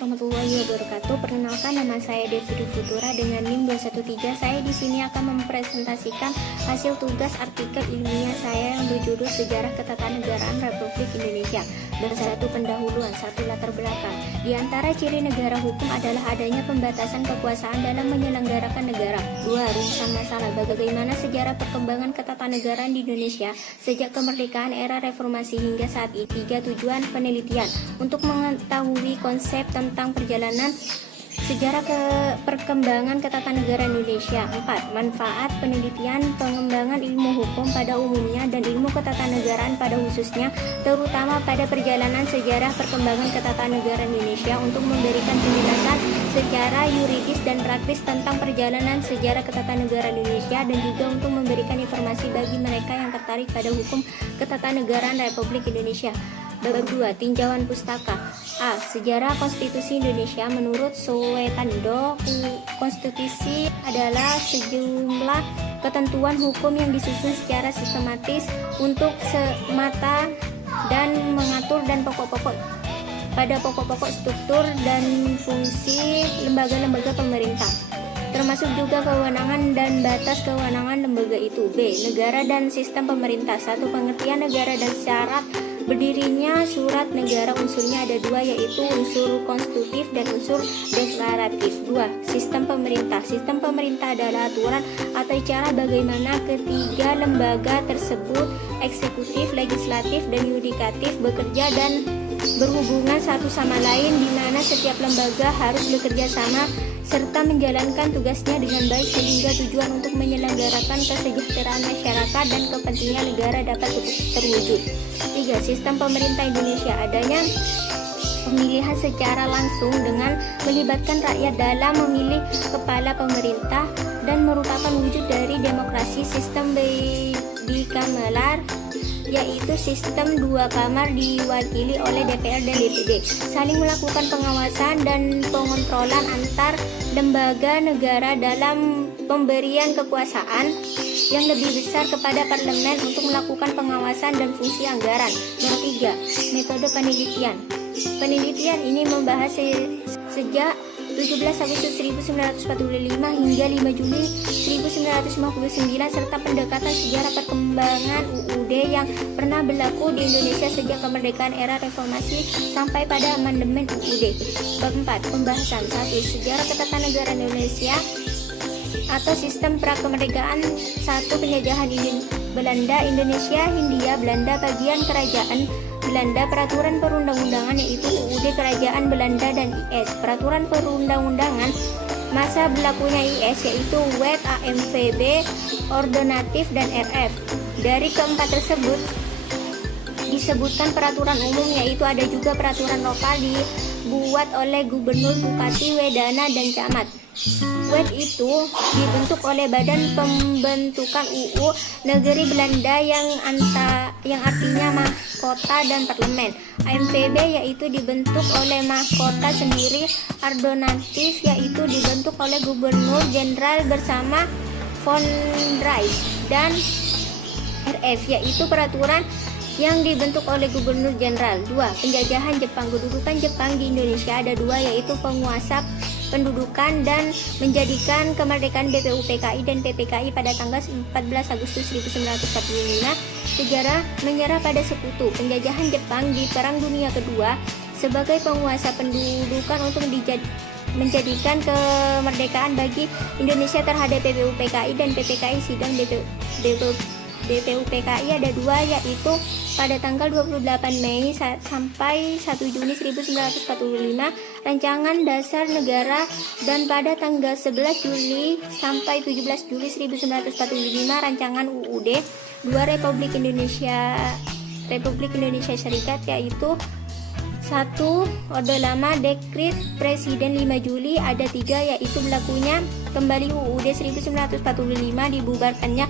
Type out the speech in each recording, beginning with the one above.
warahmatullahi wabarakatuh. Perkenalkan, nama saya Devri Futura dengan NIM 213. Saya di sini akan mempresentasikan hasil tugas artikel ilmiah saya yang berjudul Sejarah Ketatanegaraan Republik Indonesia. Bersatu pendahuluan, satu latar belakang. Di antara ciri negara hukum adalah adanya pembatasan kekuasaan dalam menyelenggarakan negara. 2. Rumusan masalah. Bagaimana sejarah perkembangan ketatanegaraan di Indonesia sejak kemerdekaan era reformasi hingga saat ini. 3. Tujuan penelitian. Untuk mengetahui konsep tentang perjalanan sejarah perkembangan ketatanegaraan Indonesia. 4. Manfaat penelitian pengembangan ilmu hukum pada umumnya dan ilmu ketatanegaraan pada khususnya, terutama pada perjalanan sejarah perkembangan ketatanegaraan Indonesia untuk memberikan penjelasan secara yuridis dan praktis tentang perjalanan sejarah ketatanegaraan Indonesia dan juga untuk memberikan informasi bagi mereka yang tertarik pada hukum ketatanegaraan Republik Indonesia. Bab 2. Tinjauan pustaka. A. Sejarah Konstitusi Indonesia. Menurut Soetando, konstitusi adalah sejumlah ketentuan hukum yang disusun secara sistematis untuk semata dan mengatur dan pokok-pokok struktur dan fungsi lembaga-lembaga pemerintah, termasuk juga kewenangan dan batas kewenangan lembaga itu. B. Negara dan sistem pemerintah. 1. Pengertian negara dan syarat berdirinya surat negara. Unsurnya ada 2, yaitu unsur konstitutif dan unsur deklaratif. 2. Sistem pemerintah. Sistem pemerintah adalah aturan atau cara bagaimana ketiga lembaga tersebut, eksekutif, legislatif, dan yudikatif, bekerja dan berhubungan satu sama lain, di mana setiap lembaga harus bekerja sama serta menjalankan tugasnya dengan baik sehingga tujuan untuk menyelenggarakan kesejahteraan masyarakat dan kepentingan negara dapat terwujud. 3. Sistem pemerintah Indonesia. Adanya pemilihan secara langsung dengan melibatkan rakyat dalam memilih kepala pemerintah dan merupakan wujud dari demokrasi. Sistem bicameral, yaitu sistem 2 kamar diwakili oleh DPR dan DPD, saling melakukan pengawasan dan pengontrolan antar lembaga negara dalam pemberian kekuasaan yang lebih besar kepada parlemen untuk melakukan pengawasan dan fungsi anggaran. Nomor 3. Metode penelitian. Penelitian ini membahas sejak 17 Agustus 1945 hingga 5 Juli 1959 serta pendekatan sejarah perkembangan UUD yang pernah berlaku di Indonesia sejak kemerdekaan era reformasi sampai pada amandemen UUD. Bab 4. Pembahasan. 1. Sejarah ketatanegaraan Indonesia atau sistem prakemerdekaan. 1. Penjajahan Belanda, Indonesia, Hindia Belanda, bagian kerajaan Belanda, peraturan perundang-undangan yaitu UUD Kerajaan Belanda dan IS, peraturan perundang-undangan masa berlakunya IS yaitu WET, AMVB, Ordonatif, dan RF. Dari keempat tersebut disebutkan peraturan umum, yaitu ada juga peraturan lokal dibuat oleh gubernur, bupati, wedana, dan camat. WET itu dibentuk oleh Badan Pembentukan UU Negeri Belanda yang artinya mahkota dan parlemen. AMVB yaitu dibentuk oleh mahkota sendiri. Ordonatif yaitu dibentuk oleh gubernur jenderal bersama Von Reis, dan RF yaitu peraturan yang dibentuk oleh gubernur jenderal. 2. Penjajahan Jepang. Kedudukan Jepang di Indonesia ada 2, yaitu penguasa pendudukan dan menjadikan kemerdekaan BPUPKI dan PPKI pada tanggal 14 Agustus 1945. Sejarah menyerah pada sekutu. Penjajahan Jepang di Perang Dunia Kedua sebagai penguasa pendudukan untuk menjadikan kemerdekaan bagi Indonesia terhadap BPUPKI dan PPKI. Sidang BPUPKI ada 2, yaitu pada tanggal 28 Mei sampai 1 Juni 1945 rancangan dasar negara, dan pada tanggal 11 Juli sampai 17 Juli 1945 rancangan UUD 2 Republik Indonesia Serikat, yaitu 1. Orde Lama, Dekret Presiden 5 Juli. Ada 3, yaitu berlakunya kembali UUD 1945, dibubarkannya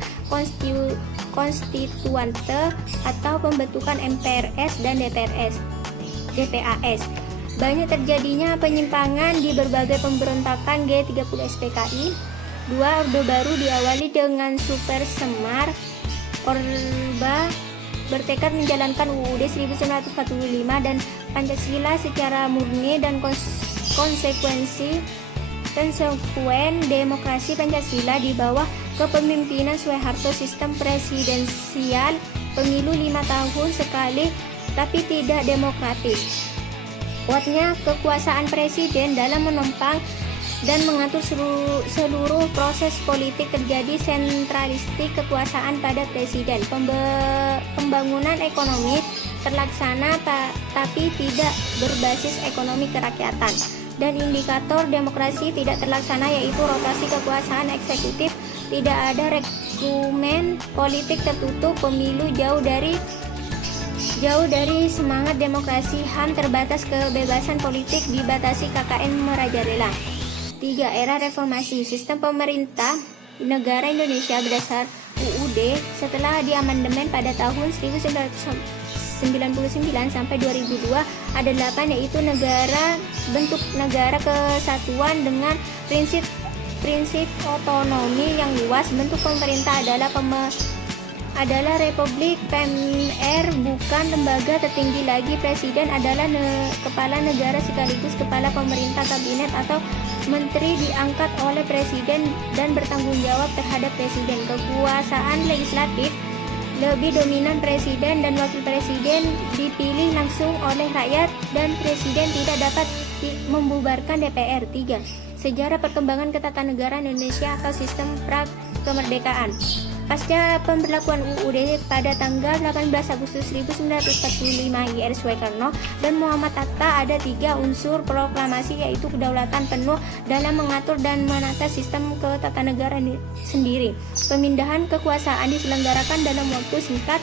konstituante atau pembentukan MPRS dan DPAS. Banyak terjadinya penyimpangan di berbagai pemberontakan G30 SPKI. 2. Orde Baru diawali dengan Super Semar. Orba bertekad menjalankan UUD 1945 dan Pancasila secara murni dan konsekuen demokrasi Pancasila di bawah kepemimpinan Soeharto, sistem presidensial, pemilu 5 tahun sekali tapi tidak demokratis. Kuatnya kekuasaan presiden dalam menopang dan mengatur seluruh proses politik, terjadi sentralistik kekuasaan pada presiden. Pembangunan ekonomi terlaksana tapi tidak berbasis ekonomi kerakyatan. Dan indikator demokrasi tidak terlaksana, yaitu rotasi kekuasaan eksekutif, tidak ada rekumen politik tertutup, pemilu jauh dari semangat demokrasi, HAM terbatas, kebebasan politik dibatasi, KKN merajalela. 3. Era reformasi. Sistem pemerintah negara Indonesia berdasar UUD setelah diamandemen pada tahun 1999 sampai 2002 ada 8, yaitu bentuk negara kesatuan dengan prinsip otonomi yang luas. Bentuk pemerintah adalah republik, PMR bukan lembaga tertinggi lagi. Presiden adalah kepala negara sekaligus kepala pemerintah, kabinet atau menteri diangkat oleh presiden dan bertanggung jawab terhadap presiden. Kekuasaan legislatif lebih dominan, presiden dan wakil presiden dipilih langsung oleh rakyat dan presiden tidak dapat membubarkan DPR. 3. Sejarah perkembangan ketatanegaraan Indonesia atau sistem pra-kemerdekaan. Pasca pemberlakuan UUD pada tanggal 18 Agustus 1945, IR Soekarno dan Muhammad Hatta, ada 3 unsur proklamasi, yaitu kedaulatan penuh dalam mengatur dan menata sistem ketatanegaraan sendiri. Pemindahan kekuasaan diselenggarakan dalam waktu singkat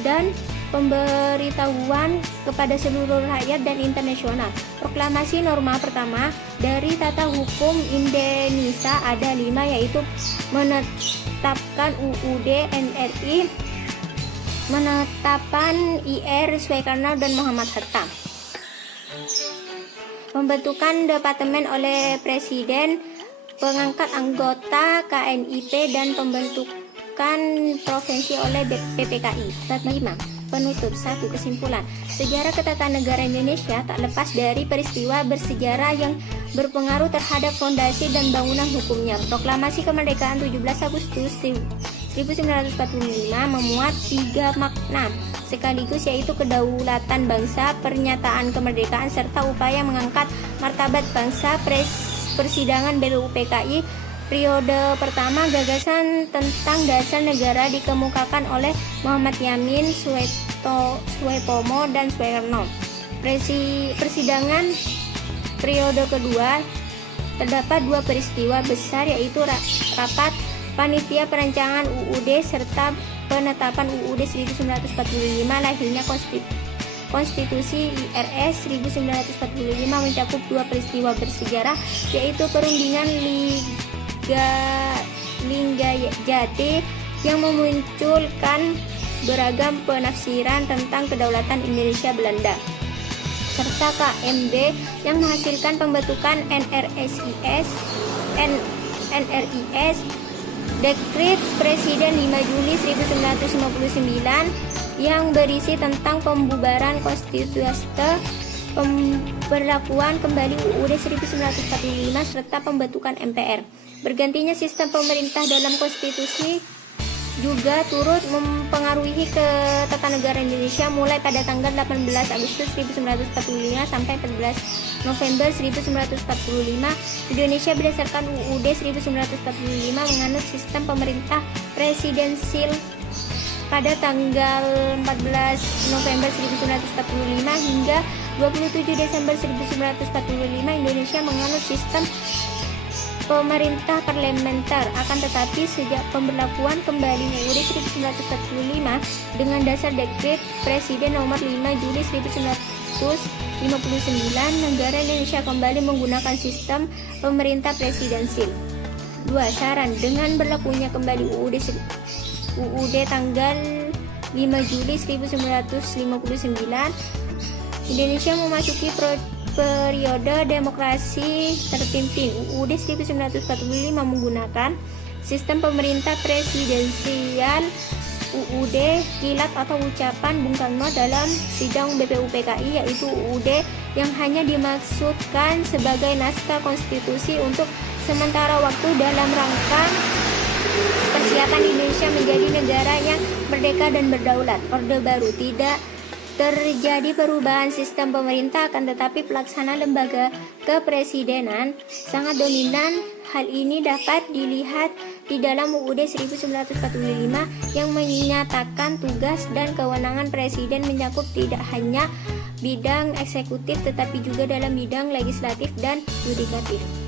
dan pemberitahuan kepada seluruh rakyat dan internasional. Proklamasi norma pertama dari tata hukum Indonesia ada 5, yaitu menetapkan UUD NRI, menetapkan IR Soekarno dan Muhammad Hatta, pembentukan departemen oleh presiden, pengangkat anggota KNIP dan pembentukan provinsi oleh PPKI. 5. Penutup. 1. Kesimpulan. Sejarah ketatanegaraan Indonesia tak lepas dari peristiwa bersejarah yang berpengaruh terhadap fondasi dan bangunan hukumnya. Proklamasi kemerdekaan 17 Agustus 1945 memuat 3 makna sekaligus, yaitu kedaulatan bangsa, pernyataan kemerdekaan, serta upaya mengangkat martabat bangsa. Persidangan BPUPKI periode pertama, gagasan tentang dasar negara dikemukakan oleh Muhammad Yamin, Suetomo, dan Soekarno. Persidangan periode kedua terdapat 2 peristiwa besar, yaitu rapat panitia perancangan UUD serta penetapan UUD 1945. Lahirnya Konstitusi IRS 1945 mencakup 2 peristiwa bersejarah, yaitu perundingan Linggajati yang memunculkan beragam penafsiran tentang kedaulatan Indonesia Belanda, serta KMB yang menghasilkan pembentukan NRIS, Dekret Presiden 5 Juli 1959 yang berisi tentang pembubaran konstitusi, pemberlakuan kembali UUD 1945 serta pembentukan MPR. Bergantinya sistem pemerintah dalam konstitusi juga turut mempengaruhi ketatanegaraan Indonesia mulai pada tanggal 18 Agustus 1945 sampai 14 November 1945. Indonesia berdasarkan UUD 1945 menganut sistem pemerintah presidensil. Pada tanggal 14 November 1945 hingga 27 Desember 1945 Indonesia menganut sistem pemerintah parlementer. Akan tetapi sejak pemberlakuan kembali UUD 1945 dengan dasar Dekret Presiden nomor 5 Juli 1959, negara Indonesia kembali menggunakan sistem pemerintah presidensil. 2. Saran. Dengan berlakunya kembali UUD tanggal 5 Juli 1959, Indonesia memasuki periode demokrasi terpimpin. UUD 1945 menggunakan sistem pemerintah presidensial UUD kilat atau ucapan Bung Karno dalam sidang BPUPKI, yaitu UUD yang hanya dimaksudkan sebagai naskah konstitusi untuk sementara waktu dalam rangka persiapan Indonesia menjadi negara yang merdeka dan berdaulat. Orde Baru tidak terjadi perubahan sistem pemerintah, akan tetapi pelaksanaan lembaga kepresidenan sangat dominan. Hal ini dapat dilihat di dalam UUD 1945 yang menyatakan tugas dan kewenangan presiden mencakup tidak hanya bidang eksekutif tetapi juga dalam bidang legislatif dan yudikatif.